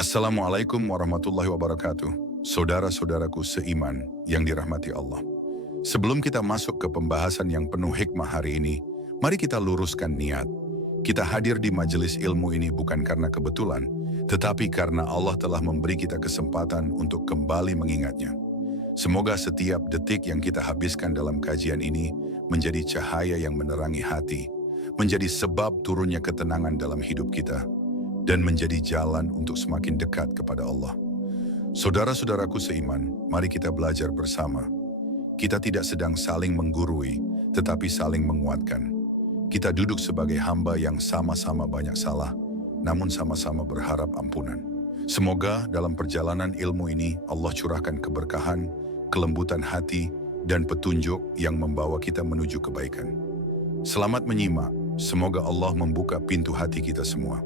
Assalamualaikum warahmatullahi wabarakatuh. Saudara-saudaraku seiman yang dirahmati Allah. Sebelum kita masuk ke pembahasan yang penuh hikmah hari ini, mari kita luruskan niat. Kita hadir di majelis ilmu ini bukan karena kebetulan, tetapi karena Allah telah memberi kita kesempatan untuk kembali mengingatnya. Semoga setiap detik yang kita habiskan dalam kajian ini menjadi cahaya yang menerangi hati, menjadi sebab turunnya ketenangan dalam hidup kita, dan menjadi jalan untuk semakin dekat kepada Allah. Saudara-saudaraku seiman, mari kita belajar bersama. Kita tidak sedang saling menggurui, tetapi saling menguatkan. Kita duduk sebagai hamba yang sama-sama banyak salah, namun sama-sama berharap ampunan. Semoga dalam perjalanan ilmu ini Allah curahkan keberkahan, kelembutan hati, dan petunjuk yang membawa kita menuju kebaikan. Selamat menyimak, semoga Allah membuka pintu hati kita semua.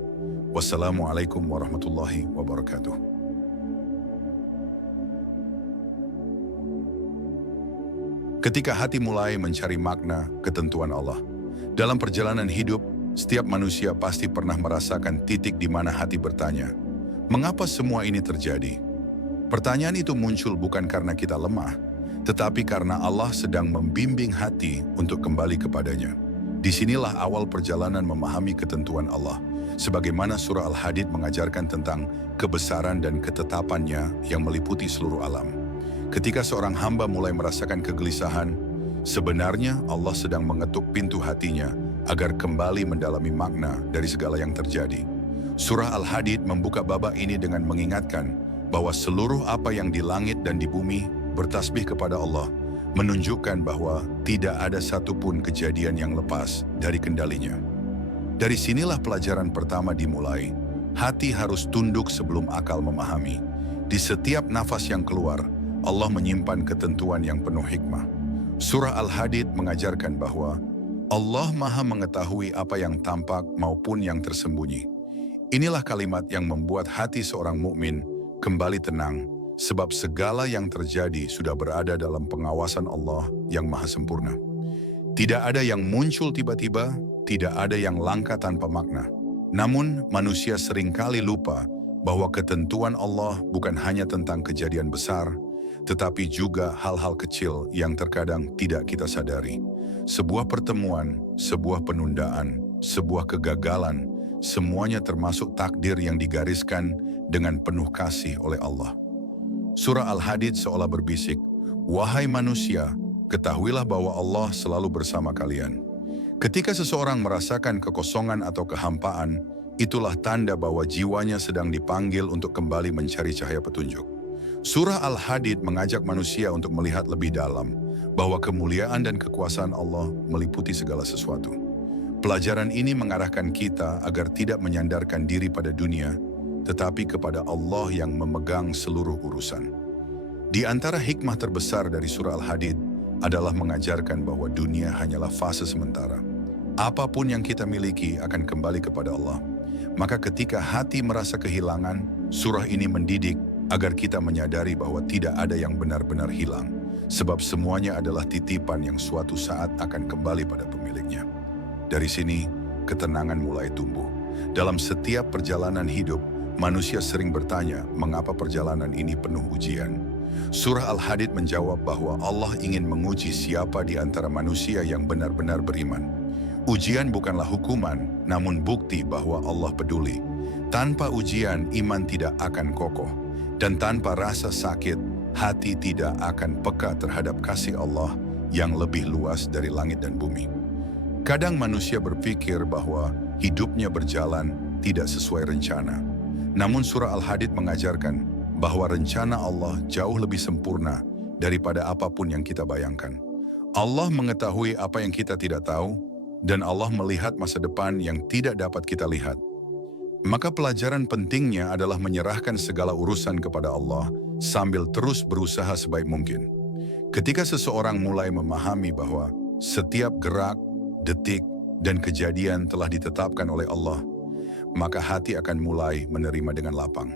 Wassalamualaikum warahmatullahi wabarakatuh. Ketika hati mulai mencari makna ketentuan Allah, dalam perjalanan hidup, setiap manusia pasti pernah merasakan titik di mana hati bertanya, mengapa semua ini terjadi? Pertanyaan itu muncul bukan karena kita lemah, tetapi karena Allah sedang membimbing hati untuk kembali kepadanya. Disinilah awal perjalanan memahami ketentuan Allah, sebagaimana surah Al-Hadid mengajarkan tentang kebesaran dan ketetapannya yang meliputi seluruh alam. Ketika seorang hamba mulai merasakan kegelisahan, sebenarnya Allah sedang mengetuk pintu hatinya agar kembali mendalami makna dari segala yang terjadi. Surah Al-Hadid membuka babak ini dengan mengingatkan bahwa seluruh apa yang di langit dan di bumi bertasbih kepada Allah, menunjukkan bahwa tidak ada satupun kejadian yang lepas dari kendalinya. Dari sinilah pelajaran pertama dimulai. Hati harus tunduk sebelum akal memahami. Di setiap nafas yang keluar, Allah menyimpan ketentuan yang penuh hikmah. Surah Al-Hadid mengajarkan bahwa Allah Maha mengetahui apa yang tampak maupun yang tersembunyi. Inilah kalimat yang membuat hati seorang mukmin kembali tenang, sebab segala yang terjadi sudah berada dalam pengawasan Allah yang Maha Sempurna. Tidak ada yang muncul tiba-tiba, tidak ada yang langka tanpa makna. Namun, manusia seringkali lupa bahwa ketentuan Allah bukan hanya tentang kejadian besar, tetapi juga hal-hal kecil yang terkadang tidak kita sadari. Sebuah pertemuan, sebuah penundaan, sebuah kegagalan, semuanya termasuk takdir yang digariskan dengan penuh kasih oleh Allah. Surah Al-Hadid seolah berbisik, "Wahai manusia, ketahuilah bahwa Allah selalu bersama kalian." Ketika seseorang merasakan kekosongan atau kehampaan, itulah tanda bahwa jiwanya sedang dipanggil untuk kembali mencari cahaya petunjuk. Surah Al-Hadid mengajak manusia untuk melihat lebih dalam, bahwa kemuliaan dan kekuasaan Allah meliputi segala sesuatu. Pelajaran ini mengarahkan kita agar tidak menyandarkan diri pada dunia, tetapi kepada Allah yang memegang seluruh urusan. Di antara hikmah terbesar dari surah Al-Hadid adalah mengajarkan bahwa dunia hanyalah fase sementara. Apapun yang kita miliki akan kembali kepada Allah. Maka ketika hati merasa kehilangan, surah ini mendidik agar kita menyadari bahwa tidak ada yang benar-benar hilang, sebab semuanya adalah titipan yang suatu saat akan kembali pada pemiliknya. Dari sini, ketenangan mulai tumbuh. Dalam setiap perjalanan hidup, manusia sering bertanya, mengapa perjalanan ini penuh ujian? Surah Al-Hadid menjawab bahwa Allah ingin menguji siapa di antara manusia yang benar-benar beriman. Ujian bukanlah hukuman, namun bukti bahwa Allah peduli. Tanpa ujian, iman tidak akan kokoh. Dan tanpa rasa sakit, hati tidak akan peka terhadap kasih Allah yang lebih luas dari langit dan bumi. Kadang manusia berpikir bahwa hidupnya berjalan tidak sesuai rencana. Namun surah Al-Hadid mengajarkan bahwa rencana Allah jauh lebih sempurna daripada apapun yang kita bayangkan. Allah mengetahui apa yang kita tidak tahu, dan Allah melihat masa depan yang tidak dapat kita lihat. Maka pelajaran pentingnya adalah menyerahkan segala urusan kepada Allah sambil terus berusaha sebaik mungkin. Ketika seseorang mulai memahami bahwa setiap gerak, detik, dan kejadian telah ditetapkan oleh Allah, maka hati akan mulai menerima dengan lapang.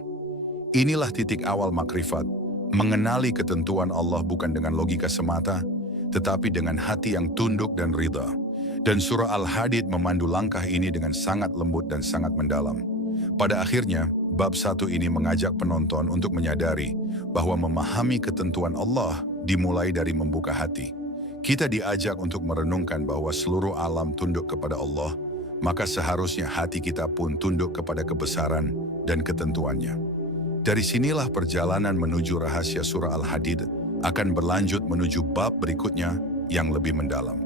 Inilah titik awal makrifat, mengenali ketentuan Allah bukan dengan logika semata, tetapi dengan hati yang tunduk dan ridha. Dan surah Al-Hadid memandu langkah ini dengan sangat lembut dan sangat mendalam. Pada akhirnya, bab 1 ini mengajak penonton untuk menyadari bahwa memahami ketentuan Allah dimulai dari membuka hati. Kita diajak untuk merenungkan bahwa seluruh alam tunduk kepada Allah, maka seharusnya hati kita pun tunduk kepada kebesaran dan ketentuannya. Dari sinilah perjalanan menuju rahasia surah Al-Hadid akan berlanjut menuju bab berikutnya yang lebih mendalam.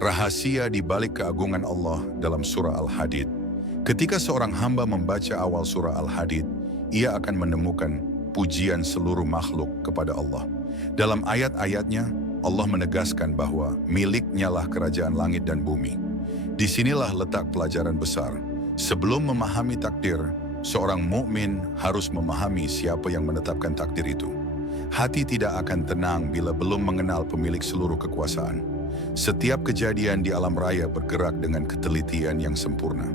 Rahasia di balik keagungan Allah dalam surah Al-Hadid. Ketika seorang hamba membaca awal surah Al-Hadid, ia akan menemukan pujian seluruh makhluk kepada Allah. Dalam ayat-ayatnya, Allah menegaskan bahwa miliknya lah kerajaan langit dan bumi. Disinilah letak pelajaran besar. Sebelum memahami takdir, seorang mukmin harus memahami siapa yang menetapkan takdir itu. Hati tidak akan tenang bila belum mengenal pemilik seluruh kekuasaan. Setiap kejadian di alam raya bergerak dengan ketelitian yang sempurna.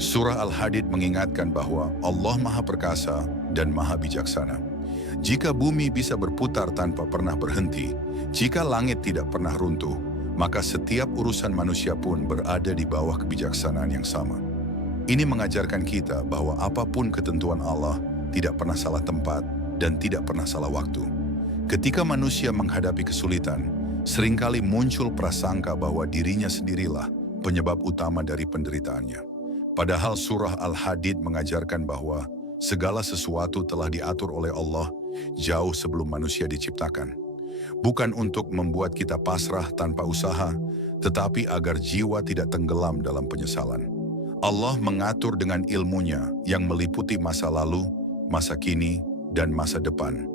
Surah Al-Hadid mengingatkan bahwa Allah Maha Perkasa dan Maha Bijaksana. Jika bumi bisa berputar tanpa pernah berhenti, jika langit tidak pernah runtuh, maka setiap urusan manusia pun berada di bawah kebijaksanaan yang sama. Ini mengajarkan kita bahwa apapun ketentuan Allah tidak pernah salah tempat dan tidak pernah salah waktu. Ketika manusia menghadapi kesulitan, seringkali muncul prasangka bahwa dirinya sendirilah penyebab utama dari penderitaannya. Padahal surah Al-Hadid mengajarkan bahwa segala sesuatu telah diatur oleh Allah jauh sebelum manusia diciptakan. Bukan untuk membuat kita pasrah tanpa usaha, tetapi agar jiwa tidak tenggelam dalam penyesalan. Allah mengatur dengan ilmunya yang meliputi masa lalu, masa kini, dan masa depan.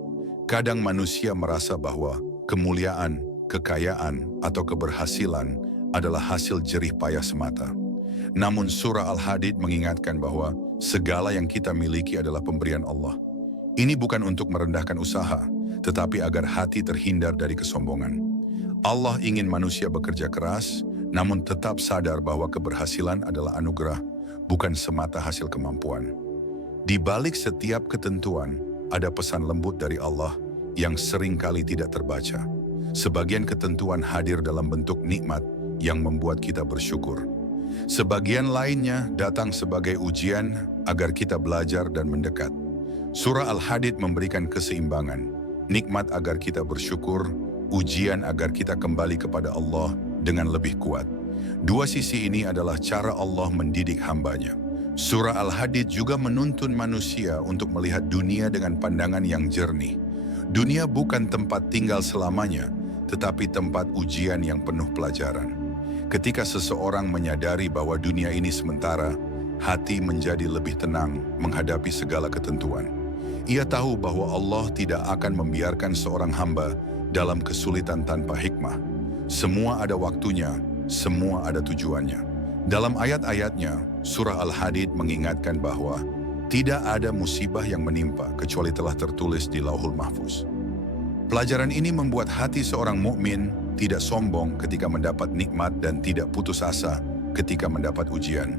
Kadang manusia merasa bahwa kemuliaan, kekayaan, atau keberhasilan adalah hasil jerih payah semata. Namun surah Al-Hadid mengingatkan bahwa segala yang kita miliki adalah pemberian Allah. Ini bukan untuk merendahkan usaha, tetapi agar hati terhindar dari kesombongan. Allah ingin manusia bekerja keras, namun tetap sadar bahwa keberhasilan adalah anugerah, bukan semata hasil kemampuan. Di balik setiap ketentuan, ada pesan lembut dari Allah yang seringkali tidak terbaca. Sebagian ketentuan hadir dalam bentuk nikmat yang membuat kita bersyukur. Sebagian lainnya datang sebagai ujian agar kita belajar dan mendekat. Surah Al-Hadid memberikan keseimbangan, nikmat agar kita bersyukur, ujian agar kita kembali kepada Allah dengan lebih kuat. Dua sisi ini adalah cara Allah mendidik hambanya. Surah Al-Hadid juga menuntun manusia untuk melihat dunia dengan pandangan yang jernih. Dunia bukan tempat tinggal selamanya, tetapi tempat ujian yang penuh pelajaran. Ketika seseorang menyadari bahwa dunia ini sementara, hati menjadi lebih tenang menghadapi segala ketentuan. Ia tahu bahwa Allah tidak akan membiarkan seorang hamba dalam kesulitan tanpa hikmah. Semua ada waktunya, semua ada tujuannya. Dalam ayat-ayatnya, surah Al-Hadid mengingatkan bahwa tidak ada musibah yang menimpa kecuali telah tertulis di Lauhul Mahfuz. Pelajaran ini membuat hati seorang mukmin tidak sombong ketika mendapat nikmat dan tidak putus asa ketika mendapat ujian.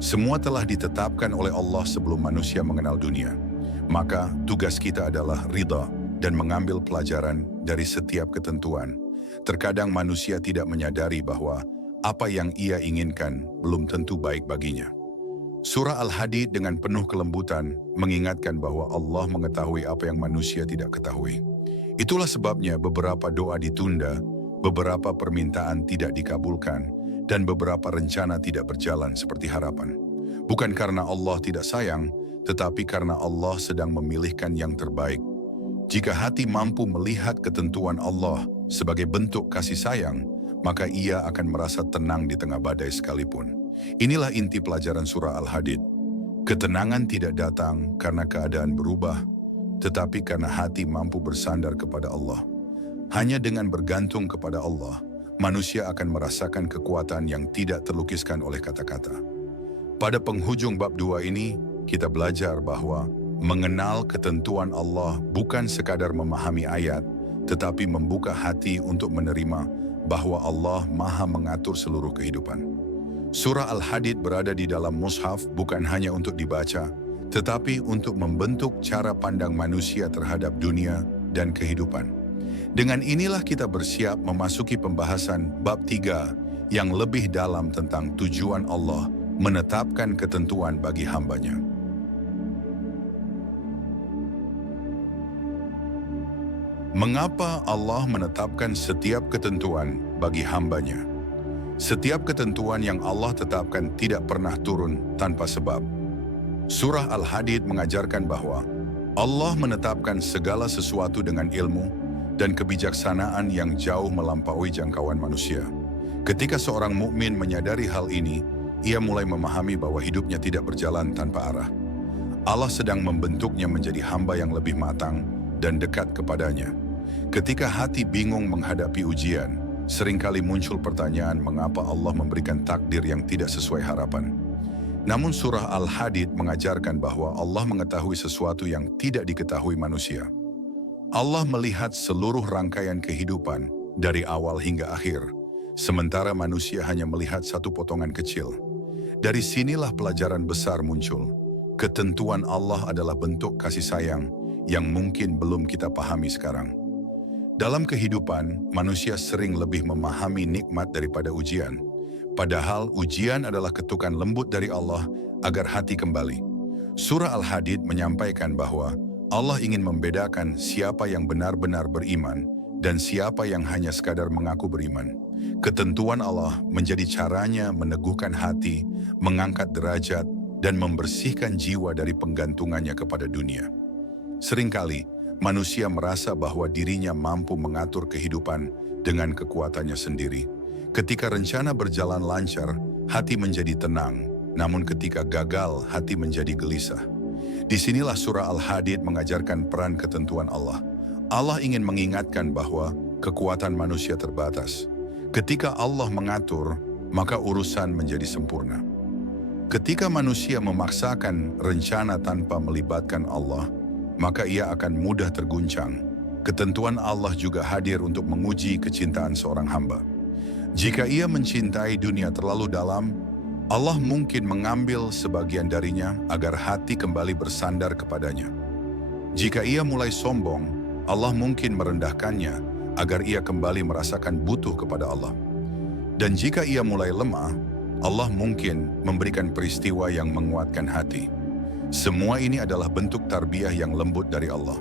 Semua telah ditetapkan oleh Allah sebelum manusia mengenal dunia. Maka tugas kita adalah ridha dan mengambil pelajaran dari setiap ketentuan. Terkadang manusia tidak menyadari bahwa apa yang ia inginkan belum tentu baik baginya. Surah Al-Hadid dengan penuh kelembutan mengingatkan bahwa Allah mengetahui apa yang manusia tidak ketahui. Itulah sebabnya beberapa doa ditunda, beberapa permintaan tidak dikabulkan, dan beberapa rencana tidak berjalan seperti harapan. Bukan karena Allah tidak sayang, tetapi karena Allah sedang memilihkan yang terbaik. Jika hati mampu melihat ketentuan Allah sebagai bentuk kasih sayang, maka ia akan merasa tenang di tengah badai sekalipun. Inilah inti pelajaran surah Al-Hadid. Ketenangan tidak datang karena keadaan berubah, tetapi karena hati mampu bersandar kepada Allah. Hanya dengan bergantung kepada Allah, manusia akan merasakan kekuatan yang tidak terlukiskan oleh kata-kata. Pada penghujung bab 2 ini, kita belajar bahwa mengenal ketentuan Allah bukan sekadar memahami ayat, tetapi membuka hati untuk menerima bahwa Allah Maha mengatur seluruh kehidupan. Surah Al-Hadid berada di dalam mushaf bukan hanya untuk dibaca, tetapi untuk membentuk cara pandang manusia terhadap dunia dan kehidupan. Dengan inilah kita bersiap memasuki pembahasan bab 3 yang lebih dalam tentang tujuan Allah menetapkan ketentuan bagi hambanya. Mengapa Allah menetapkan setiap ketentuan bagi hambanya? Setiap ketentuan yang Allah tetapkan tidak pernah turun tanpa sebab. Surah Al-Hadid mengajarkan bahwa Allah menetapkan segala sesuatu dengan ilmu dan kebijaksanaan yang jauh melampaui jangkauan manusia. Ketika seorang mukmin menyadari hal ini, ia mulai memahami bahwa hidupnya tidak berjalan tanpa arah. Allah sedang membentuknya menjadi hamba yang lebih matang dan dekat kepadanya. Ketika hati bingung menghadapi ujian, seringkali muncul pertanyaan mengapa Allah memberikan takdir yang tidak sesuai harapan. Namun surah Al-Hadid mengajarkan bahwa Allah mengetahui sesuatu yang tidak diketahui manusia. Allah melihat seluruh rangkaian kehidupan dari awal hingga akhir, sementara manusia hanya melihat satu potongan kecil. Dari sinilah pelajaran besar muncul. Ketentuan Allah adalah bentuk kasih sayang yang mungkin belum kita pahami sekarang. Dalam kehidupan, manusia sering lebih memahami nikmat daripada ujian. Padahal ujian adalah ketukan lembut dari Allah agar hati kembali. Surah Al-Hadid menyampaikan bahwa Allah ingin membedakan siapa yang benar-benar beriman dan siapa yang hanya sekadar mengaku beriman. Ketentuan Allah menjadi caranya meneguhkan hati, mengangkat derajat, dan membersihkan jiwa dari penggantungannya kepada dunia. Seringkali, manusia merasa bahwa dirinya mampu mengatur kehidupan dengan kekuatannya sendiri. Ketika rencana berjalan lancar, hati menjadi tenang. Namun ketika gagal, hati menjadi gelisah. Disinilah surah Al-Hadid mengajarkan peran ketentuan Allah. Allah ingin mengingatkan bahwa kekuatan manusia terbatas. Ketika Allah mengatur, maka urusan menjadi sempurna. Ketika manusia memaksakan rencana tanpa melibatkan Allah, maka ia akan mudah terguncang. Ketentuan Allah juga hadir untuk menguji kecintaan seorang hamba. Jika ia mencintai dunia terlalu dalam, Allah mungkin mengambil sebagian darinya agar hati kembali bersandar kepadanya. Jika ia mulai sombong, Allah mungkin merendahkannya agar ia kembali merasakan butuh kepada Allah. Dan jika ia mulai lemah, Allah mungkin memberikan peristiwa yang menguatkan hati. Semua ini adalah bentuk tarbiyah yang lembut dari Allah.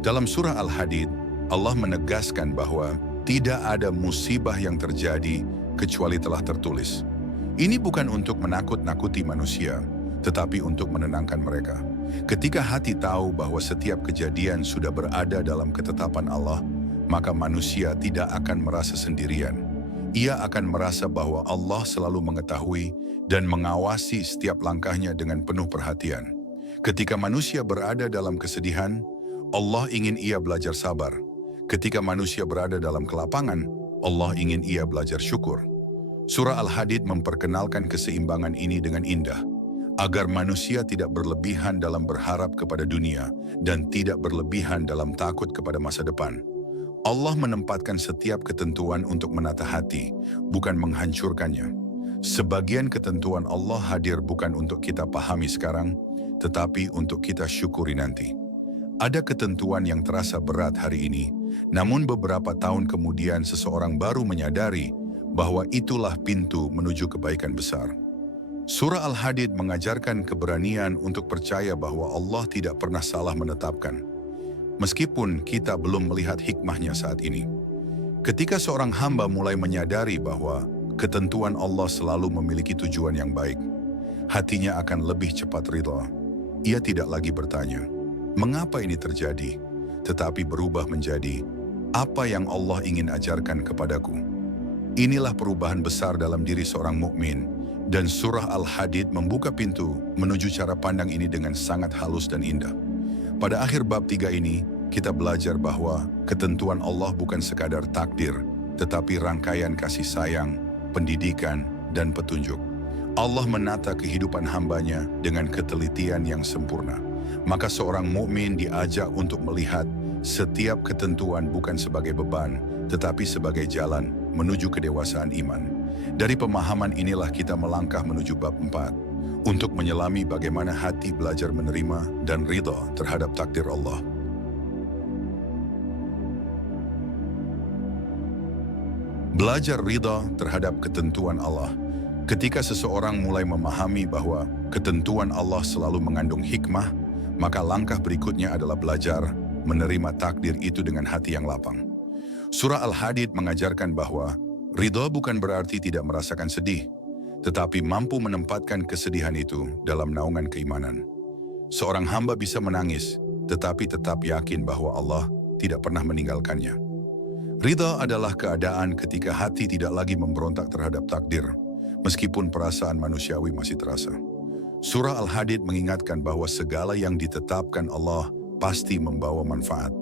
Dalam surah Al-Hadid, Allah menegaskan bahwa tidak ada musibah yang terjadi kecuali telah tertulis. Ini bukan untuk menakut-nakuti manusia, tetapi untuk menenangkan mereka. Ketika hati tahu bahwa setiap kejadian sudah berada dalam ketetapan Allah, maka manusia tidak akan merasa sendirian. Ia akan merasa bahwa Allah selalu mengetahui dan mengawasi setiap langkahnya dengan penuh perhatian. Ketika manusia berada dalam kesedihan, Allah ingin ia belajar sabar. Ketika manusia berada dalam kelapangan, Allah ingin ia belajar syukur. Surah Al-Hadid memperkenalkan keseimbangan ini dengan indah, agar manusia tidak berlebihan dalam berharap kepada dunia dan tidak berlebihan dalam takut kepada masa depan. Allah menempatkan setiap ketentuan untuk menata hati, bukan menghancurkannya. Sebagian ketentuan Allah hadir bukan untuk kita pahami sekarang, tetapi untuk kita syukuri nanti. Ada ketentuan yang terasa berat hari ini, namun beberapa tahun kemudian seseorang baru menyadari bahwa itulah pintu menuju kebaikan besar. Surah Al-Hadid mengajarkan keberanian untuk percaya bahwa Allah tidak pernah salah menetapkan, meskipun kita belum melihat hikmahnya saat ini. Ketika seorang hamba mulai menyadari bahwa ketentuan Allah selalu memiliki tujuan yang baik, hatinya akan lebih cepat ridha. Ia tidak lagi bertanya, mengapa ini terjadi? Tetapi berubah menjadi, apa yang Allah ingin ajarkan kepadaku? Inilah perubahan besar dalam diri seorang mukmin, dan surah Al-Hadid membuka pintu menuju cara pandang ini dengan sangat halus dan indah. Pada akhir bab 3 ini, kita belajar bahwa ketentuan Allah bukan sekadar takdir, tetapi rangkaian kasih sayang, pendidikan, dan petunjuk. Allah menata kehidupan hambanya dengan ketelitian yang sempurna. Maka seorang mukmin diajak untuk melihat setiap ketentuan bukan sebagai beban, tetapi sebagai jalan menuju kedewasaan iman. Dari pemahaman inilah kita melangkah menuju bab 4, untuk menyelami bagaimana hati belajar menerima dan ridha terhadap takdir Allah. Belajar ridha terhadap ketentuan Allah. Ketika seseorang mulai memahami bahwa ketentuan Allah selalu mengandung hikmah, maka langkah berikutnya adalah belajar menerima takdir itu dengan hati yang lapang. Surah Al-Hadid mengajarkan bahwa ridha bukan berarti tidak merasakan sedih, tetapi mampu menempatkan kesedihan itu dalam naungan keimanan. Seorang hamba bisa menangis, tetapi tetap yakin bahwa Allah tidak pernah meninggalkannya. Ridha adalah keadaan ketika hati tidak lagi memberontak terhadap takdir, meskipun perasaan manusiawi masih terasa. Surah Al-Hadid mengingatkan bahwa segala yang ditetapkan Allah pasti membawa manfaat.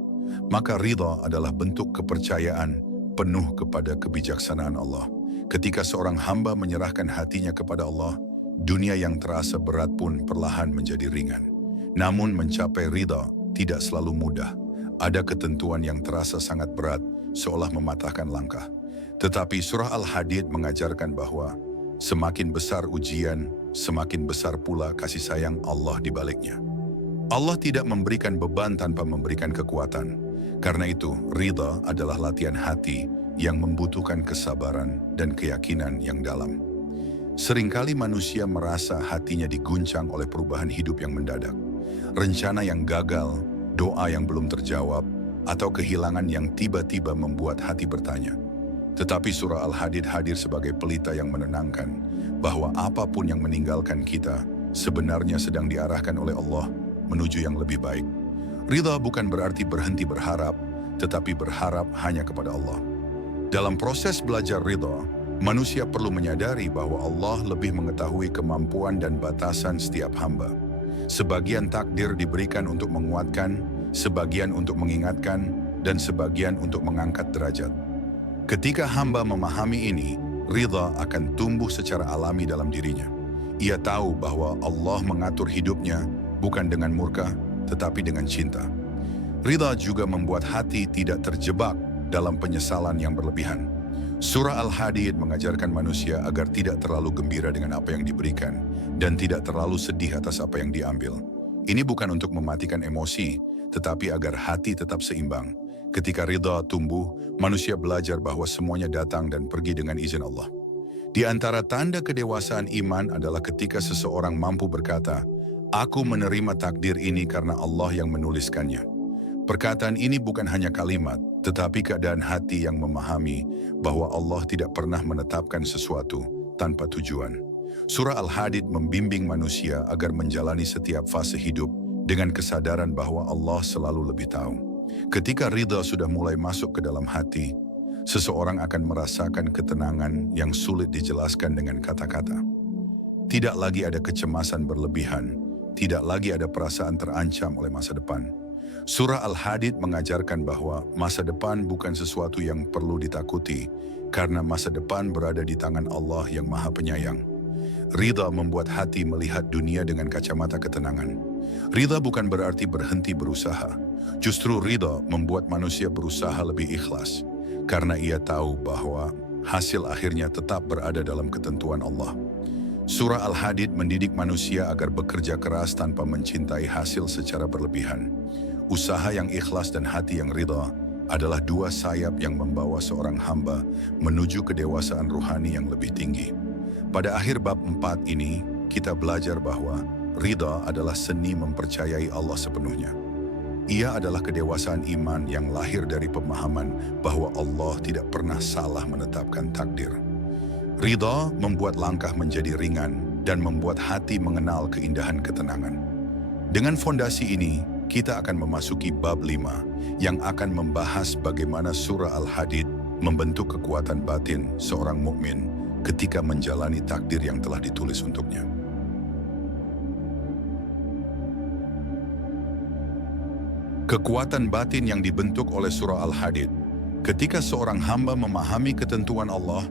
Maka ridha adalah bentuk kepercayaan penuh kepada kebijaksanaan Allah. Ketika seorang hamba menyerahkan hatinya kepada Allah, dunia yang terasa berat pun perlahan menjadi ringan. Namun mencapai ridha tidak selalu mudah. Ada ketentuan yang terasa sangat berat, seolah mematahkan langkah. Tetapi surah Al-Hadid mengajarkan bahwa semakin besar ujian, semakin besar pula kasih sayang Allah di baliknya. Allah tidak memberikan beban tanpa memberikan kekuatan. Karena itu, ridha adalah latihan hati yang membutuhkan kesabaran dan keyakinan yang dalam. Seringkali manusia merasa hatinya diguncang oleh perubahan hidup yang mendadak. Rencana yang gagal, doa yang belum terjawab, atau kehilangan yang tiba-tiba membuat hati bertanya. Tetapi surah Al-Hadid hadir sebagai pelita yang menenangkan bahwa apapun yang meninggalkan kita sebenarnya sedang diarahkan oleh Allah menuju yang lebih baik. Ridha bukan berarti berhenti berharap, tetapi berharap hanya kepada Allah. Dalam proses belajar ridha, manusia perlu menyadari bahwa Allah lebih mengetahui kemampuan dan batasan setiap hamba. Sebagian takdir diberikan untuk menguatkan, sebagian untuk mengingatkan, dan sebagian untuk mengangkat derajat. Ketika hamba memahami ini, ridha akan tumbuh secara alami dalam dirinya. Ia tahu bahwa Allah mengatur hidupnya bukan dengan murka, tetapi dengan cinta. Ridha juga membuat hati tidak terjebak dalam penyesalan yang berlebihan. Surah Al-Hadid mengajarkan manusia agar tidak terlalu gembira dengan apa yang diberikan dan tidak terlalu sedih atas apa yang diambil. Ini bukan untuk mematikan emosi, tetapi agar hati tetap seimbang. Ketika ridha tumbuh, manusia belajar bahwa semuanya datang dan pergi dengan izin Allah. Di antara tanda kedewasaan iman adalah ketika seseorang mampu berkata, "Aku menerima takdir ini karena Allah yang menuliskannya." Perkataan ini bukan hanya kalimat, tetapi keadaan hati yang memahami bahwa Allah tidak pernah menetapkan sesuatu tanpa tujuan. Surah Al-Hadid membimbing manusia agar menjalani setiap fase hidup dengan kesadaran bahwa Allah selalu lebih tahu. Ketika ridha sudah mulai masuk ke dalam hati, seseorang akan merasakan ketenangan yang sulit dijelaskan dengan kata-kata. Tidak lagi ada kecemasan berlebihan, tidak lagi ada perasaan terancam oleh masa depan. Surah Al-Hadid mengajarkan bahwa masa depan bukan sesuatu yang perlu ditakuti, karena masa depan berada di tangan Allah yang Maha Penyayang. Ridha membuat hati melihat dunia dengan kacamata ketenangan. Ridha bukan berarti berhenti berusaha. Justru ridha membuat manusia berusaha lebih ikhlas, karena ia tahu bahwa hasil akhirnya tetap berada dalam ketentuan Allah. Surah Al-Hadid mendidik manusia agar bekerja keras tanpa mencintai hasil secara berlebihan. Usaha yang ikhlas dan hati yang ridha adalah dua sayap yang membawa seorang hamba menuju kedewasaan ruhani yang lebih tinggi. Pada akhir bab 4 ini, kita belajar bahwa ridha adalah seni mempercayai Allah sepenuhnya. Ia adalah kedewasaan iman yang lahir dari pemahaman bahwa Allah tidak pernah salah menetapkan takdir. Ridha membuat langkah menjadi ringan dan membuat hati mengenal keindahan ketenangan. Dengan fondasi ini, kita akan memasuki bab 5 yang akan membahas bagaimana surah Al-Hadid membentuk kekuatan batin seorang mukmin ketika menjalani takdir yang telah ditulis untuknya. Kekuatan batin yang dibentuk oleh surah Al-Hadid. Ketika seorang hamba memahami ketentuan Allah,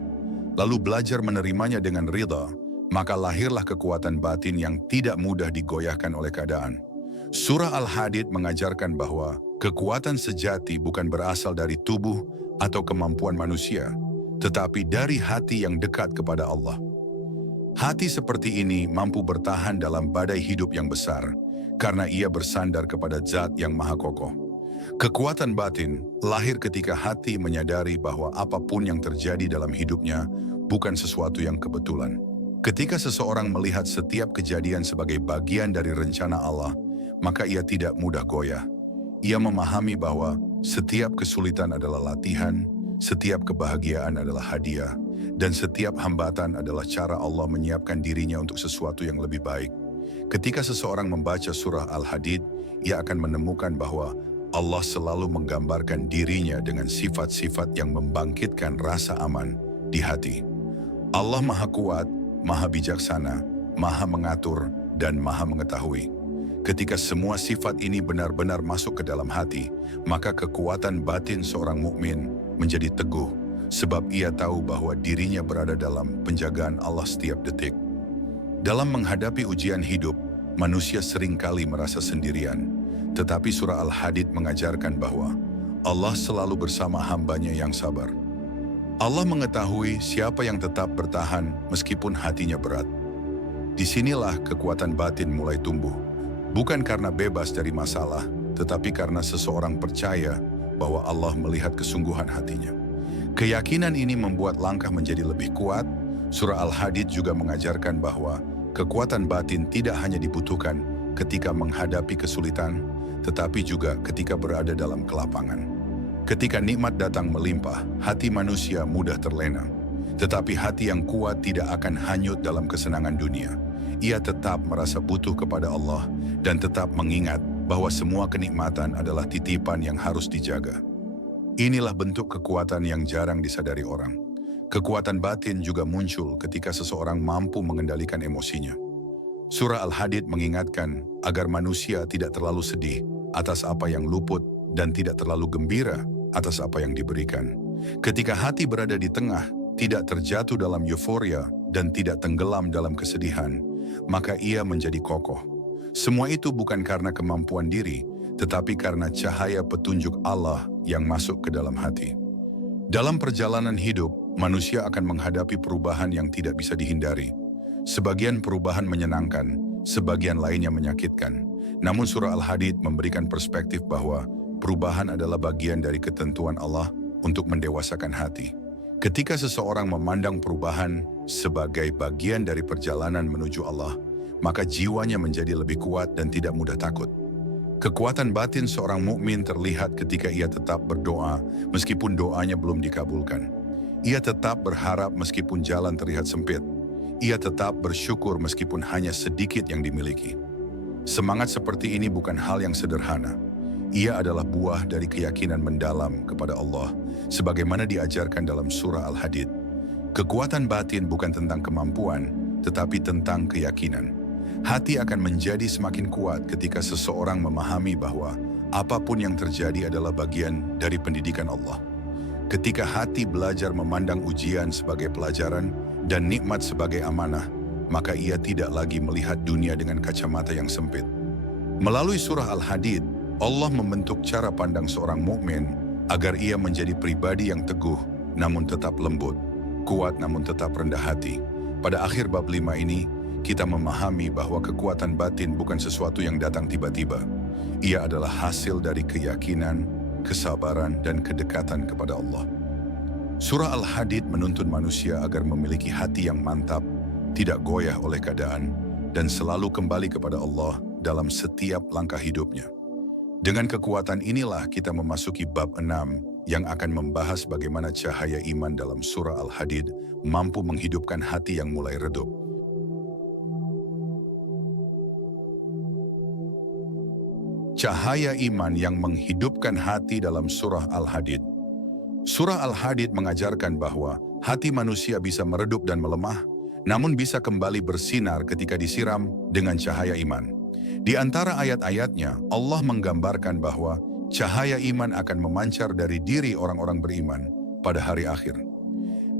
lalu belajar menerimanya dengan ridha, maka lahirlah kekuatan batin yang tidak mudah digoyahkan oleh keadaan. Surah Al-Hadid mengajarkan bahwa kekuatan sejati bukan berasal dari tubuh atau kemampuan manusia, tetapi dari hati yang dekat kepada Allah. Hati seperti ini mampu bertahan dalam badai hidup yang besar, karena ia bersandar kepada Zat yang Maha Kokoh. Kekuatan batin lahir ketika hati menyadari bahwa apapun yang terjadi dalam hidupnya bukan sesuatu yang kebetulan. Ketika seseorang melihat setiap kejadian sebagai bagian dari rencana Allah, maka ia tidak mudah goyah. Ia memahami bahwa setiap kesulitan adalah latihan, setiap kebahagiaan adalah hadiah, dan setiap hambatan adalah cara Allah menyiapkan dirinya untuk sesuatu yang lebih baik. Ketika seseorang membaca surah Al-Hadid, ia akan menemukan bahwa Allah selalu menggambarkan dirinya dengan sifat-sifat yang membangkitkan rasa aman di hati. Allah Maha Kuat, Maha Bijaksana, Maha Mengatur, dan Maha Mengetahui. Ketika semua sifat ini benar-benar masuk ke dalam hati, maka kekuatan batin seorang mukmin menjadi teguh, sebab ia tahu bahwa dirinya berada dalam penjagaan Allah setiap detik. Dalam menghadapi ujian hidup, manusia seringkali merasa sendirian. Tetapi surah Al-Hadid mengajarkan bahwa Allah selalu bersama hambanya yang sabar. Allah mengetahui siapa yang tetap bertahan meskipun hatinya berat. Disinilah kekuatan batin mulai tumbuh. Bukan karena bebas dari masalah, tetapi karena seseorang percaya bahwa Allah melihat kesungguhan hatinya. Keyakinan ini membuat langkah menjadi lebih kuat. Surah Al-Hadid juga mengajarkan bahwa kekuatan batin tidak hanya dibutuhkan ketika menghadapi kesulitan, tetapi juga ketika berada dalam kelapangan. Ketika nikmat datang melimpah, hati manusia mudah terlena. Tetapi hati yang kuat tidak akan hanyut dalam kesenangan dunia. Ia tetap merasa butuh kepada Allah dan tetap mengingat bahwa semua kenikmatan adalah titipan yang harus dijaga. Inilah bentuk kekuatan yang jarang disadari orang. Kekuatan batin juga muncul ketika seseorang mampu mengendalikan emosinya. Surah Al-Hadid mengingatkan agar manusia tidak terlalu sedih atas apa yang luput dan tidak terlalu gembira atas apa yang diberikan. Ketika hati berada di tengah, tidak terjatuh dalam euforia dan tidak tenggelam dalam kesedihan, maka ia menjadi kokoh. Semua itu bukan karena kemampuan diri, tetapi karena cahaya petunjuk Allah yang masuk ke dalam hati. Dalam perjalanan hidup, manusia akan menghadapi perubahan yang tidak bisa dihindari. Sebagian perubahan menyenangkan, sebagian lainnya menyakitkan. Namun surah Al-Hadid memberikan perspektif bahwa perubahan adalah bagian dari ketentuan Allah untuk mendewasakan hati. Ketika seseorang memandang perubahan sebagai bagian dari perjalanan menuju Allah, maka jiwanya menjadi lebih kuat dan tidak mudah takut. Kekuatan batin seorang mukmin terlihat ketika ia tetap berdoa meskipun doanya belum dikabulkan. Ia tetap berharap meskipun jalan terlihat sempit. Ia tetap bersyukur meskipun hanya sedikit yang dimiliki. Semangat seperti ini bukan hal yang sederhana. Ia adalah buah dari keyakinan mendalam kepada Allah, sebagaimana diajarkan dalam surah Al-Hadid. Kekuatan batin bukan tentang kemampuan, tetapi tentang keyakinan. Hati akan menjadi semakin kuat ketika seseorang memahami bahwa apapun yang terjadi adalah bagian dari pendidikan Allah. Ketika hati belajar memandang ujian sebagai pelajaran dan nikmat sebagai amanah, maka ia tidak lagi melihat dunia dengan kacamata yang sempit. Melalui surah Al-Hadid, Allah membentuk cara pandang seorang mukmin agar ia menjadi pribadi yang teguh namun tetap lembut, kuat namun tetap rendah hati. Pada akhir bab 5 ini, kita memahami bahwa kekuatan batin bukan sesuatu yang datang tiba-tiba. Ia adalah hasil dari keyakinan, kesabaran, dan kedekatan kepada Allah. Surah Al-Hadid menuntun manusia agar memiliki hati yang mantap, tidak goyah oleh keadaan, dan selalu kembali kepada Allah dalam setiap langkah hidupnya. Dengan kekuatan inilah kita memasuki bab 6 yang akan membahas bagaimana cahaya iman dalam surah Al-Hadid mampu menghidupkan hati yang mulai redup. Cahaya iman yang menghidupkan hati dalam surah Al-Hadid. Surah Al-Hadid mengajarkan bahwa hati manusia bisa meredup dan melemah, namun bisa kembali bersinar ketika disiram dengan cahaya iman. Di antara ayat-ayatnya, Allah menggambarkan bahwa cahaya iman akan memancar dari diri orang-orang beriman pada hari akhir.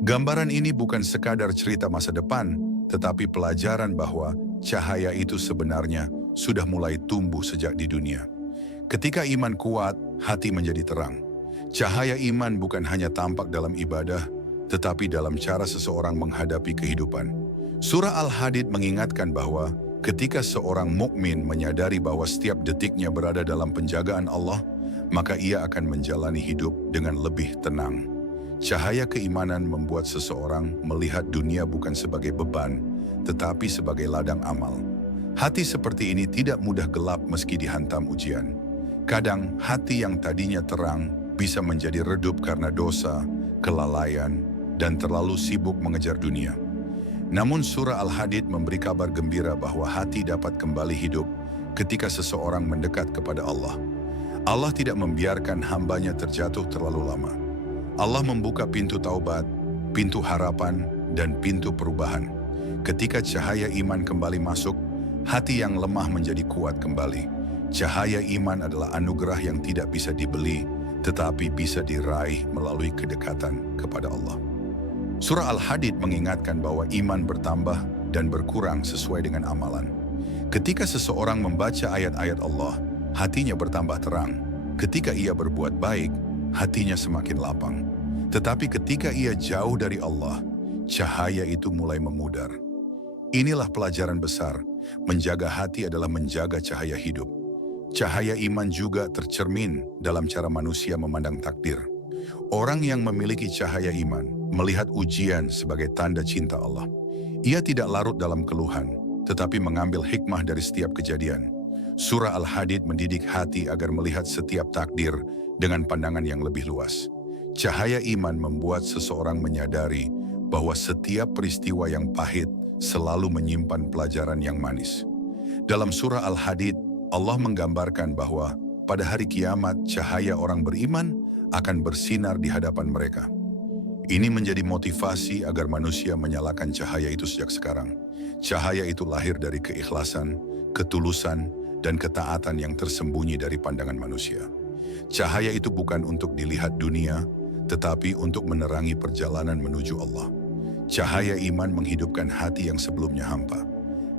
Gambaran ini bukan sekadar cerita masa depan, tetapi pelajaran bahwa cahaya itu sebenarnya sudah mulai tumbuh sejak di dunia. Ketika iman kuat, hati menjadi terang. Cahaya iman bukan hanya tampak dalam ibadah, tetapi dalam cara seseorang menghadapi kehidupan. Surah Al-Hadid mengingatkan bahwa ketika seorang mukmin menyadari bahwa setiap detiknya berada dalam penjagaan Allah, maka ia akan menjalani hidup dengan lebih tenang. Cahaya keimanan membuat seseorang melihat dunia bukan sebagai beban, tetapi sebagai ladang amal. Hati seperti ini tidak mudah gelap meski dihantam ujian. Kadang hati yang tadinya terang bisa menjadi redup karena dosa, kelalaian, dan terlalu sibuk mengejar dunia. Namun surah Al-Hadid memberi kabar gembira bahwa hati dapat kembali hidup ketika seseorang mendekat kepada Allah. Allah tidak membiarkan hambanya terjatuh terlalu lama. Allah membuka pintu taubat, pintu harapan, dan pintu perubahan. Ketika cahaya iman kembali masuk, hati yang lemah menjadi kuat kembali. Cahaya iman adalah anugerah yang tidak bisa dibeli, tetapi bisa diraih melalui kedekatan kepada Allah. Surah Al-Hadid mengingatkan bahwa iman bertambah dan berkurang sesuai dengan amalan. Ketika seseorang membaca ayat-ayat Allah, hatinya bertambah terang. Ketika ia berbuat baik, hatinya semakin lapang. Tetapi ketika ia jauh dari Allah, cahaya itu mulai memudar. Inilah pelajaran besar, menjaga hati adalah menjaga cahaya hidup. Cahaya iman juga tercermin dalam cara manusia memandang takdir. Orang yang memiliki cahaya iman melihat ujian sebagai tanda cinta Allah. Ia tidak larut dalam keluhan, tetapi mengambil hikmah dari setiap kejadian. Surah Al-Hadid mendidik hati agar melihat setiap takdir dengan pandangan yang lebih luas. Cahaya iman membuat seseorang menyadari bahwa setiap peristiwa yang pahit selalu menyimpan pelajaran yang manis. Dalam surah Al-Hadid, Allah menggambarkan bahwa pada hari kiamat cahaya orang beriman akan bersinar di hadapan mereka. Ini menjadi motivasi agar manusia menyalakan cahaya itu sejak sekarang. Cahaya itu lahir dari keikhlasan, ketulusan, dan ketaatan yang tersembunyi dari pandangan manusia. Cahaya itu bukan untuk dilihat dunia, tetapi untuk menerangi perjalanan menuju Allah. Cahaya iman menghidupkan hati yang sebelumnya hampa.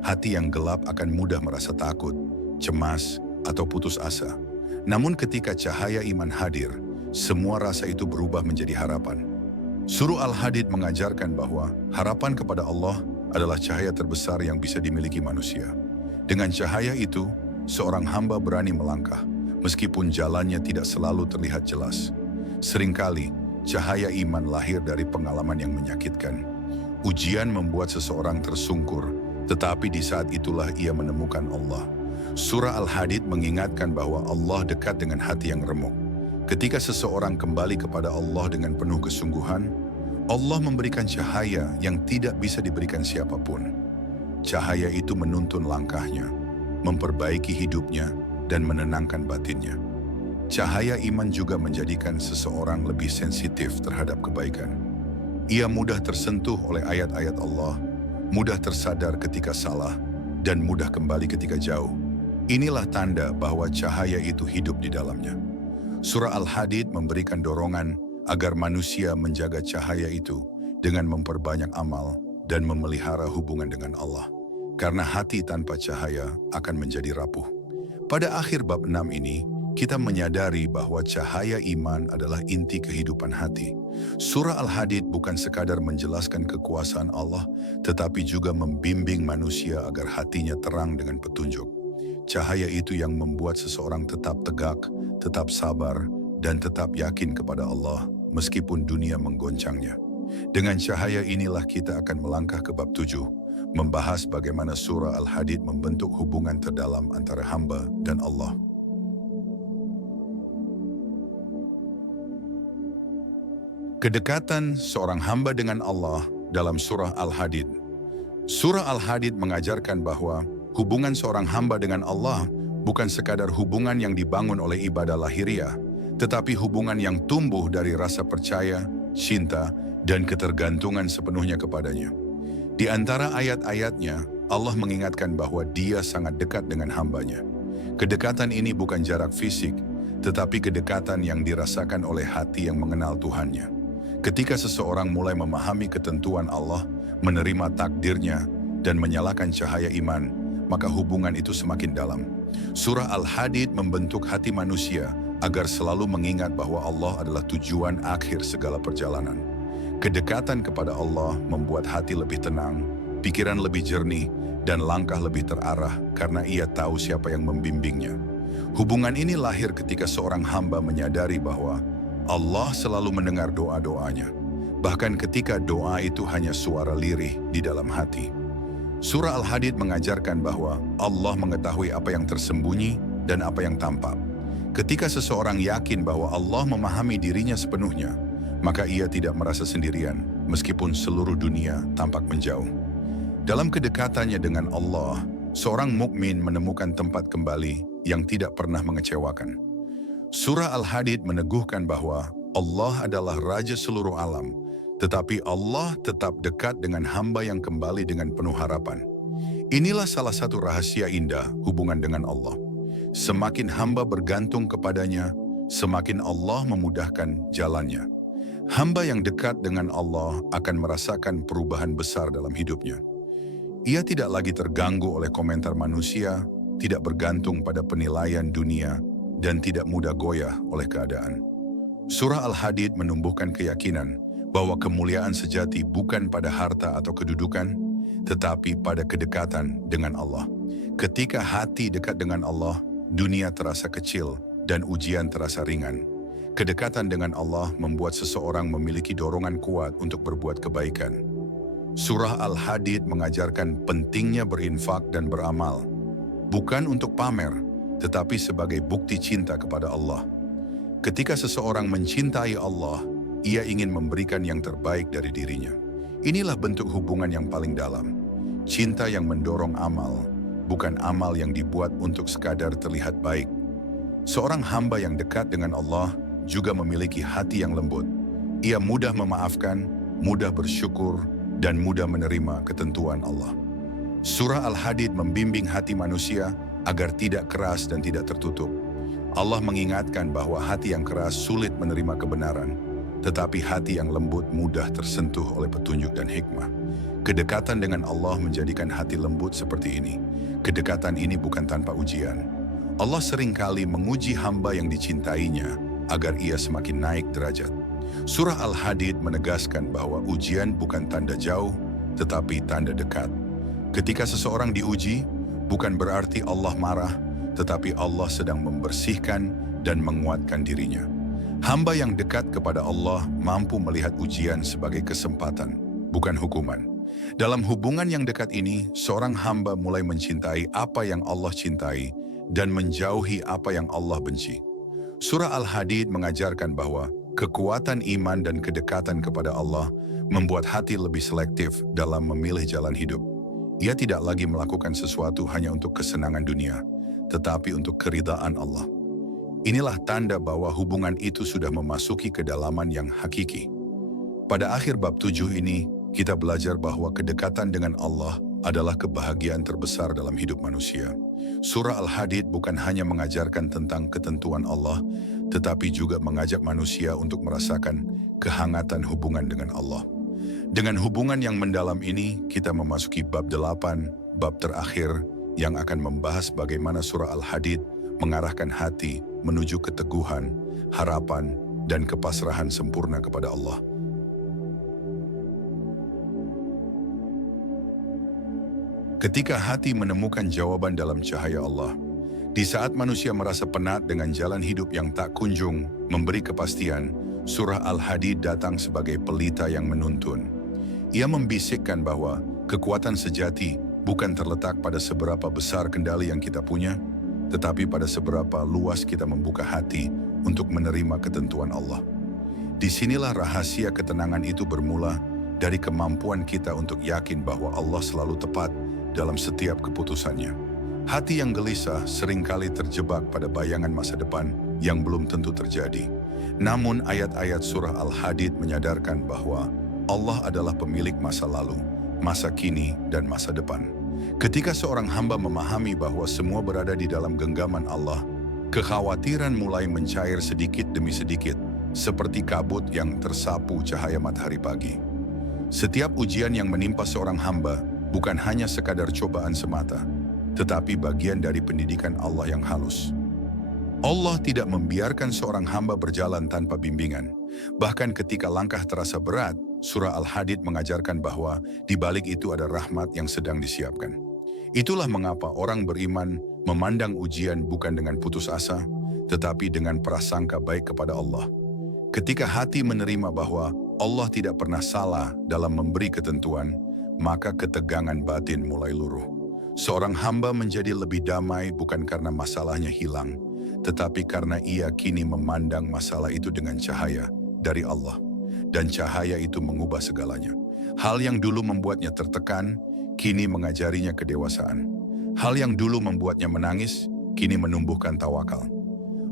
Hati yang gelap akan mudah merasa takut, cemas, atau putus asa. Namun ketika cahaya iman hadir, semua rasa itu berubah menjadi harapan. Surah Al-Hadid mengajarkan bahwa harapan kepada Allah adalah cahaya terbesar yang bisa dimiliki manusia. Dengan cahaya itu, seorang hamba berani melangkah, meskipun jalannya tidak selalu terlihat jelas. Seringkali, cahaya iman lahir dari pengalaman yang menyakitkan. Ujian membuat seseorang tersungkur, tetapi di saat itulah ia menemukan Allah. Surah Al-Hadid mengingatkan bahwa Allah dekat dengan hati yang remuk. Ketika seseorang kembali kepada Allah dengan penuh kesungguhan, Allah memberikan cahaya yang tidak bisa diberikan siapapun. Cahaya itu menuntun langkahnya, memperbaiki hidupnya, dan menenangkan batinnya. Cahaya iman juga menjadikan seseorang lebih sensitif terhadap kebaikan. Ia mudah tersentuh oleh ayat-ayat Allah, mudah tersadar ketika salah, dan mudah kembali ketika jauh. Inilah tanda bahwa cahaya itu hidup di dalamnya. Surah Al-Hadid memberikan dorongan agar manusia menjaga cahaya itu dengan memperbanyak amal dan memelihara hubungan dengan Allah. Karena hati tanpa cahaya akan menjadi rapuh. Pada akhir bab 6 ini, kita menyadari bahwa cahaya iman adalah inti kehidupan hati. Surah Al-Hadid bukan sekadar menjelaskan kekuasaan Allah, tetapi juga membimbing manusia agar hatinya terang dengan petunjuk. Cahaya itu yang membuat seseorang tetap tegak, tetap sabar, dan tetap yakin kepada Allah meskipun dunia menggoncangnya. Dengan cahaya inilah kita akan melangkah ke bab 7, membahas bagaimana surah Al-Hadid membentuk hubungan terdalam antara hamba dan Allah. Kedekatan seorang hamba dengan Allah dalam surah Al-Hadid. Surah Al-Hadid mengajarkan bahwa hubungan seorang hamba dengan Allah bukan sekadar hubungan yang dibangun oleh ibadah lahiriah, tetapi hubungan yang tumbuh dari rasa percaya, cinta, dan ketergantungan sepenuhnya kepadanya. Di antara ayat-ayatnya, Allah mengingatkan bahwa Dia sangat dekat dengan hambanya. Kedekatan ini bukan jarak fisik, tetapi kedekatan yang dirasakan oleh hati yang mengenal Tuhannya. Ketika seseorang mulai memahami ketentuan Allah, menerima takdirnya, dan menyalakan cahaya iman, maka hubungan itu semakin dalam. Surah Al-Hadid membentuk hati manusia agar selalu mengingat bahwa Allah adalah tujuan akhir segala perjalanan. Kedekatan kepada Allah membuat hati lebih tenang, pikiran lebih jernih, dan langkah lebih terarah karena ia tahu siapa yang membimbingnya. Hubungan ini lahir ketika seorang hamba menyadari bahwa Allah selalu mendengar doa-doanya, bahkan ketika doa itu hanya suara lirih di dalam hati. Surah Al-Hadid mengajarkan bahwa Allah mengetahui apa yang tersembunyi dan apa yang tampak. Ketika seseorang yakin bahwa Allah memahami dirinya sepenuhnya, maka ia tidak merasa sendirian, meskipun seluruh dunia tampak menjauh. Dalam kedekatannya dengan Allah, seorang mukmin menemukan tempat kembali yang tidak pernah mengecewakan. Surah Al-Hadid meneguhkan bahwa Allah adalah Raja seluruh alam, tetapi Allah tetap dekat dengan hamba yang kembali dengan penuh harapan. Inilah salah satu rahasia indah hubungan dengan Allah. Semakin hamba bergantung kepadanya, semakin Allah memudahkan jalannya. Hamba yang dekat dengan Allah akan merasakan perubahan besar dalam hidupnya. Ia tidak lagi terganggu oleh komentar manusia, tidak bergantung pada penilaian dunia, dan tidak mudah goyah oleh keadaan. Surah Al-Hadid menumbuhkan keyakinan bahwa kemuliaan sejati bukan pada harta atau kedudukan, tetapi pada kedekatan dengan Allah. Ketika hati dekat dengan Allah, dunia terasa kecil dan ujian terasa ringan. Kedekatan dengan Allah membuat seseorang memiliki dorongan kuat untuk berbuat kebaikan. Surah Al-Hadid mengajarkan pentingnya berinfak dan beramal, bukan untuk pamer, tetapi sebagai bukti cinta kepada Allah. Ketika seseorang mencintai Allah, ia ingin memberikan yang terbaik dari dirinya. Inilah bentuk hubungan yang paling dalam. Cinta yang mendorong amal, bukan amal yang dibuat untuk sekadar terlihat baik. Seorang hamba yang dekat dengan Allah juga memiliki hati yang lembut. Ia mudah memaafkan, mudah bersyukur, dan mudah menerima ketentuan Allah. Surah Al-Hadid membimbing hati manusia agar tidak keras dan tidak tertutup. Allah mengingatkan bahwa hati yang keras sulit menerima kebenaran, tetapi hati yang lembut mudah tersentuh oleh petunjuk dan hikmah. Kedekatan dengan Allah menjadikan hati lembut seperti ini. Kedekatan ini bukan tanpa ujian. Allah seringkali menguji hamba yang dicintainya agar ia semakin naik derajat. Surah Al-Hadid menegaskan bahwa ujian bukan tanda jauh, tetapi tanda dekat. Ketika seseorang diuji, bukan berarti Allah marah, tetapi Allah sedang membersihkan dan menguatkan dirinya. Hamba yang dekat kepada Allah mampu melihat ujian sebagai kesempatan, bukan hukuman. Dalam hubungan yang dekat ini, seorang hamba mulai mencintai apa yang Allah cintai dan menjauhi apa yang Allah benci. Surah Al-Hadid mengajarkan bahwa kekuatan iman dan kedekatan kepada Allah membuat hati lebih selektif dalam memilih jalan hidup. Ia tidak lagi melakukan sesuatu hanya untuk kesenangan dunia, tetapi untuk keridaan Allah. Inilah tanda bahwa hubungan itu sudah memasuki kedalaman yang hakiki. Pada akhir bab 7 ini, kita belajar bahwa kedekatan dengan Allah adalah kebahagiaan terbesar dalam hidup manusia. Surah Al-Hadid bukan hanya mengajarkan tentang ketentuan Allah, tetapi juga mengajak manusia untuk merasakan kehangatan hubungan dengan Allah. Dengan hubungan yang mendalam ini, kita memasuki bab 8, bab terakhir, yang akan membahas bagaimana surah Al-Hadid mengarahkan hati menuju keteguhan, harapan, dan kepasrahan sempurna kepada Allah. Ketika hati menemukan jawaban dalam cahaya Allah, di saat manusia merasa penat dengan jalan hidup yang tak kunjung memberi kepastian, surah Al-Hadid datang sebagai pelita yang menuntun. Ia membisikkan bahwa kekuatan sejati bukan terletak pada seberapa besar kendali yang kita punya, tetapi pada seberapa luas kita membuka hati untuk menerima ketentuan Allah. Disinilah rahasia ketenangan itu bermula, dari kemampuan kita untuk yakin bahwa Allah selalu tepat dalam setiap keputusannya. Hati yang gelisah seringkali terjebak pada bayangan masa depan yang belum tentu terjadi. Namun ayat-ayat surah Al-Hadid menyadarkan bahwa Allah adalah pemilik masa lalu, masa kini, dan masa depan. Ketika seorang hamba memahami bahwa semua berada di dalam genggaman Allah, kekhawatiran mulai mencair sedikit demi sedikit, seperti kabut yang tersapu cahaya matahari pagi. Setiap ujian yang menimpa seorang hamba bukan hanya sekadar cobaan semata, tetapi bagian dari pendidikan Allah yang halus. Allah tidak membiarkan seorang hamba berjalan tanpa bimbingan. Bahkan ketika langkah terasa berat, surah Al-Hadid mengajarkan bahwa di balik itu ada rahmat yang sedang disiapkan. Itulah mengapa orang beriman memandang ujian bukan dengan putus asa, tetapi dengan prasangka baik kepada Allah. Ketika hati menerima bahwa Allah tidak pernah salah dalam memberi ketentuan, maka ketegangan batin mulai luruh. Seorang hamba menjadi lebih damai bukan karena masalahnya hilang, tetapi karena ia kini memandang masalah itu dengan cahaya dari Allah. Dan cahaya itu mengubah segalanya. Hal yang dulu membuatnya tertekan, kini mengajarinya kedewasaan. Hal yang dulu membuatnya menangis, kini menumbuhkan tawakal.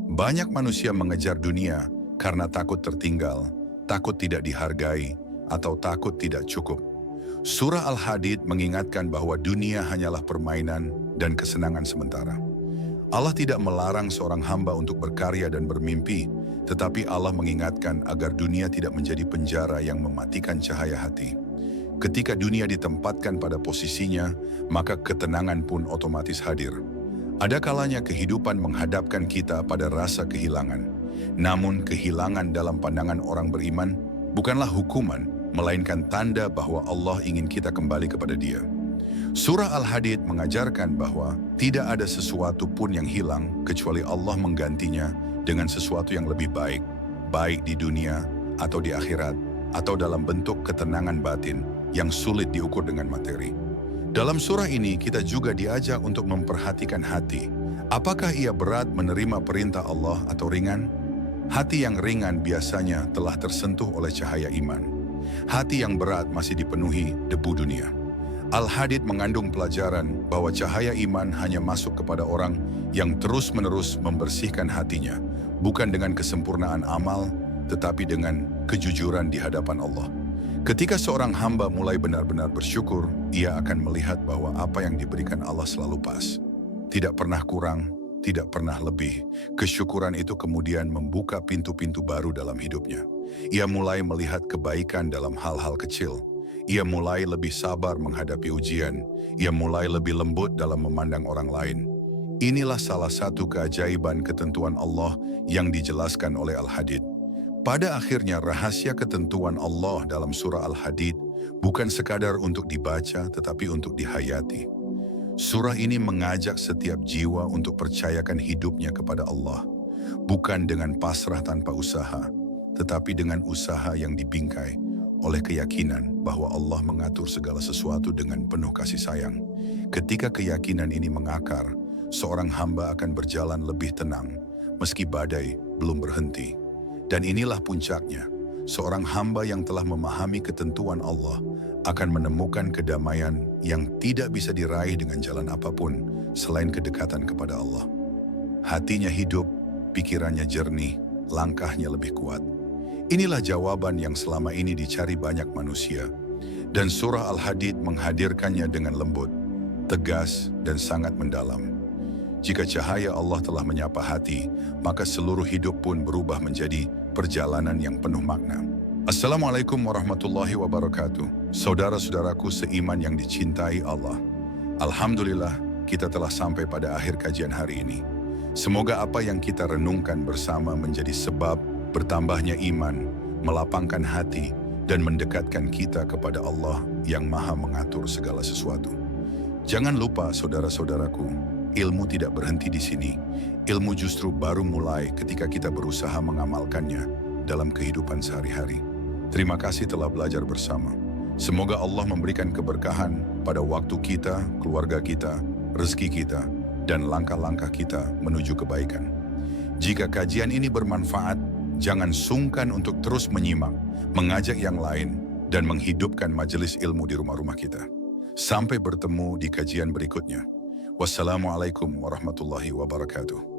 Banyak manusia mengejar dunia karena takut tertinggal, takut tidak dihargai, atau takut tidak cukup. Surah Al-Hadid mengingatkan bahwa dunia hanyalah permainan dan kesenangan sementara. Allah tidak melarang seorang hamba untuk berkarya dan bermimpi, tetapi Allah mengingatkan agar dunia tidak menjadi penjara yang mematikan cahaya hati. Ketika dunia ditempatkan pada posisinya, maka ketenangan pun otomatis hadir. Ada kalanya kehidupan menghadapkan kita pada rasa kehilangan. Namun kehilangan dalam pandangan orang beriman bukanlah hukuman, melainkan tanda bahwa Allah ingin kita kembali kepada Dia. Surah Al-Hadid mengajarkan bahwa tidak ada sesuatu pun yang hilang kecuali Allah menggantinya dengan sesuatu yang lebih baik, baik di dunia atau di akhirat, atau dalam bentuk ketenangan batin yang sulit diukur dengan materi. Dalam surah ini kita juga diajak untuk memperhatikan hati. Apakah ia berat menerima perintah Allah atau ringan? Hati yang ringan biasanya telah tersentuh oleh cahaya iman. Hati yang berat masih dipenuhi debu dunia. Al-Hadid mengandung pelajaran bahwa cahaya iman hanya masuk kepada orang yang terus-menerus membersihkan hatinya, bukan dengan kesempurnaan amal, tetapi dengan kejujuran di hadapan Allah. Ketika seorang hamba mulai benar-benar bersyukur, ia akan melihat bahwa apa yang diberikan Allah selalu pas. Tidak pernah kurang, tidak pernah lebih. Kesyukuran itu kemudian membuka pintu-pintu baru dalam hidupnya. Ia mulai melihat kebaikan dalam hal-hal kecil. Ia mulai lebih sabar menghadapi ujian. Ia mulai lebih lembut dalam memandang orang lain. Inilah salah satu keajaiban ketentuan Allah yang dijelaskan oleh Al-Hadid. Pada akhirnya rahasia ketentuan Allah dalam surah Al-Hadid bukan sekadar untuk dibaca tetapi untuk dihayati. Surah ini mengajak setiap jiwa untuk percayakan hidupnya kepada Allah. Bukan dengan pasrah tanpa usaha, tetapi dengan usaha yang dibingkai oleh keyakinan bahwa Allah mengatur segala sesuatu dengan penuh kasih sayang. Ketika keyakinan ini mengakar, seorang hamba akan berjalan lebih tenang, meski badai belum berhenti. Dan inilah puncaknya, seorang hamba yang telah memahami ketentuan Allah akan menemukan kedamaian yang tidak bisa diraih dengan jalan apapun selain kedekatan kepada Allah. Hatinya hidup, pikirannya jernih, langkahnya lebih kuat. Inilah jawaban yang selama ini dicari banyak manusia, dan surah Al-Hadid menghadirkannya dengan lembut, tegas, dan sangat mendalam. Jika cahaya Allah telah menyapa hati, maka seluruh hidup pun berubah menjadi perjalanan yang penuh makna. Assalamualaikum warahmatullahi wabarakatuh. Saudara-saudaraku seiman yang dicintai Allah. Alhamdulillah, kita telah sampai pada akhir kajian hari ini. Semoga apa yang kita renungkan bersama menjadi sebab bertambahnya iman, melapangkan hati, dan mendekatkan kita kepada Allah yang Maha mengatur segala sesuatu. Jangan lupa saudara-saudaraku, ilmu tidak berhenti di sini. Ilmu justru baru mulai ketika kita berusaha mengamalkannya dalam kehidupan sehari-hari. Terima kasih telah belajar bersama. Semoga Allah memberikan keberkahan pada waktu kita, keluarga kita, rezeki kita, dan langkah-langkah kita menuju kebaikan. Jika kajian ini bermanfaat, jangan sungkan untuk terus menyimak, mengajak yang lain, dan menghidupkan majelis ilmu di rumah-rumah kita. Sampai bertemu di kajian berikutnya. Wassalamualaikum warahmatullahi wabarakatuh.